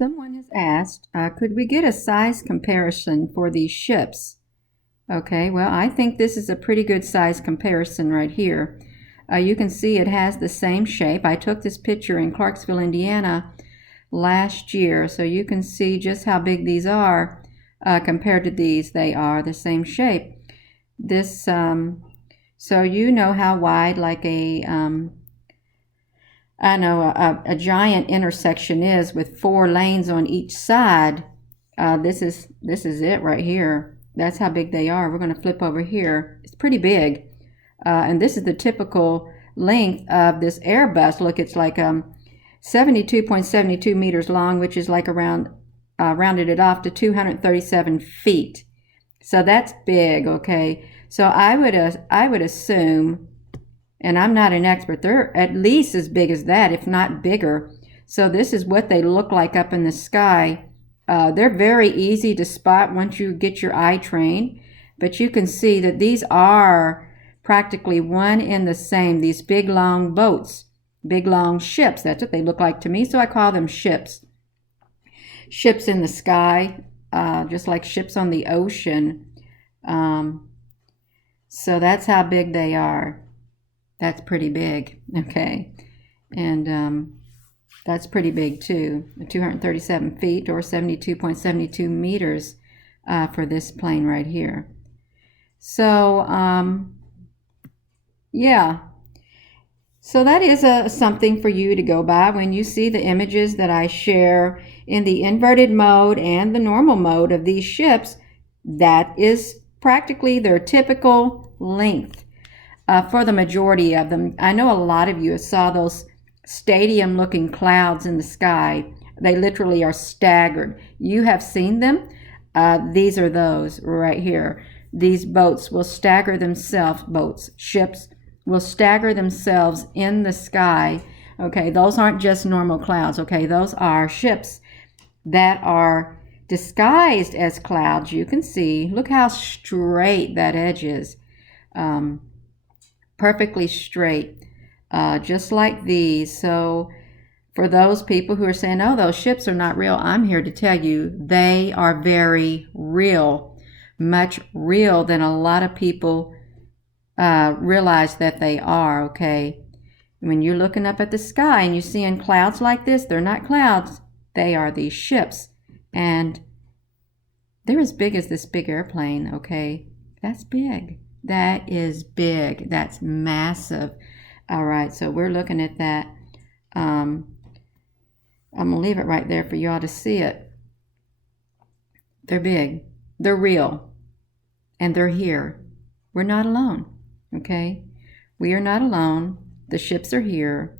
Someone has asked, could we get a size comparison for these ships? Okay, well, I think this is a pretty good size comparison right here. You can see it has the same shape. I took this picture in Clarksville, Indiana last year, so you can see just how big these are compared to these. They are the same shape. This, so you know how wide like a giant intersection is with 4 lanes on each side. This is it right here. That's how big they are. We're going to flip over here. It's pretty big. And this is the typical length of this Airbus. Look, it's like 72.72 meters long, which is like around, rounded it off to 237 feet. So that's big, okay? So I would assume, and I'm not an expert, they're at least as big as that, if not bigger. So this is what they look like up in the sky. They're very easy to spot once you get your eye trained, but you can see that these are practically one and the same. These big long boats, big long ships, that's what they look like to me, so I call them ships. Ships in the sky, just like ships on the ocean. So that's how big they are. That's pretty big, okay? And that's pretty big too, 237 feet or 72.72 meters for this plane right here. So, yeah. So that is something for you to go by when you see the images that I share in the inverted mode and the normal mode of these ships. That is practically their typical length for the majority of them. I know a lot of you saw those stadium-looking clouds in the sky. They literally are staggered. You have seen them. These are those right here. These boats will stagger themselves, ships will stagger themselves in the sky. Okay, those aren't just normal clouds. Okay, those are ships that are disguised as clouds. You can see, look how straight that edge is. Perfectly straight. Just like these. So for those people who are saying, oh, those ships are not real, I'm here to tell you they are very real, much real than a lot of people realize that they are, okay? When you're looking up at the sky and you're seeing clouds like this, they're not clouds, they are these ships. And they're as big as this big airplane, okay? That's big. That is big. That's massive. All right, so we're looking at that. I'm going to leave it right there for you all to see it. They're big. They're real. And they're here. We're not alone, okay? We are not alone. The ships are here.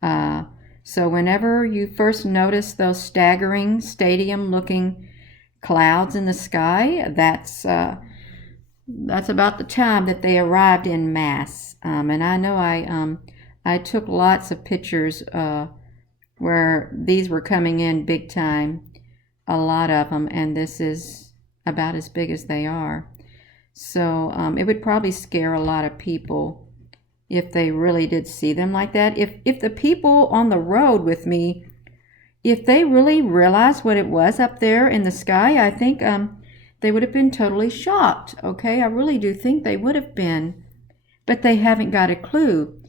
So whenever you first notice those staggering stadium-looking clouds in the sky, that's about the time that they arrived in mass. And I know I took lots of pictures where these were coming in big time, a lot of them, and this is about as big as they are. So it would probably scare a lot of people if they really did see them like that. If the people on the road with me, if they really realized what it was up there in the sky, I think they would have been totally shocked, okay? I really do think they would have been, but they haven't got a clue.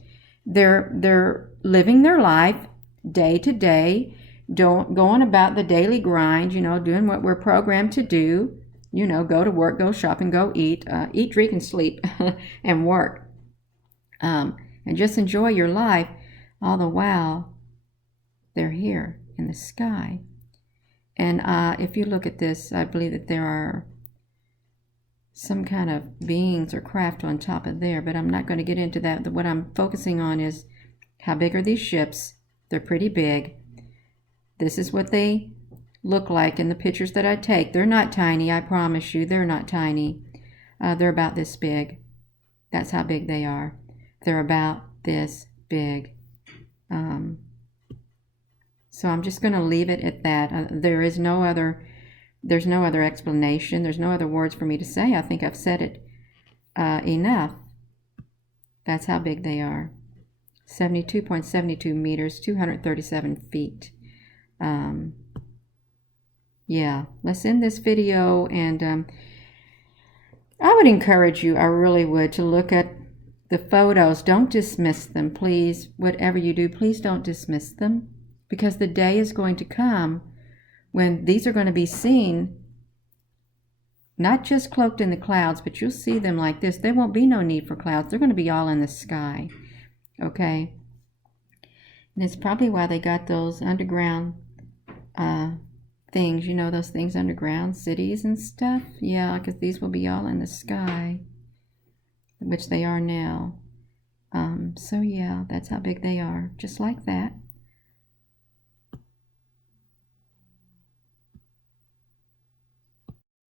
They're living their life day to day, going about the daily grind, doing what we're programmed to do, go to work, go shopping, go eat, drink, and sleep, and work. And just enjoy your life, all the while they're here in the sky. And if you look at this, I believe that there are some kind of beings or craft on top of there, but I'm not going to get into that. What I'm focusing on is how big are these ships? They're pretty big. This is what they look like in the pictures that I take. They're not tiny, I promise you. They're not tiny. They're about this big. That's how big they are. They're about this big. So I'm just going to leave it at that. There's no other explanation. There's no other words for me to say. I think I've said it enough. That's how big they are. 72.72 meters, 237 feet. yeah, let's end this video. And I would encourage you, I really would, to look at the photos. Don't dismiss them, please. Whatever you do, please don't dismiss them, because the day is going to come when these are going to be seen, not just cloaked in the clouds, but you'll see them like this. There won't be no need for clouds. They're going to be all in the sky, okay? And it's probably why they got those underground things, you know, those things underground, cities and stuff. Yeah, because these will be all in the sky, which they are now. So yeah, that's how big they are, just like that.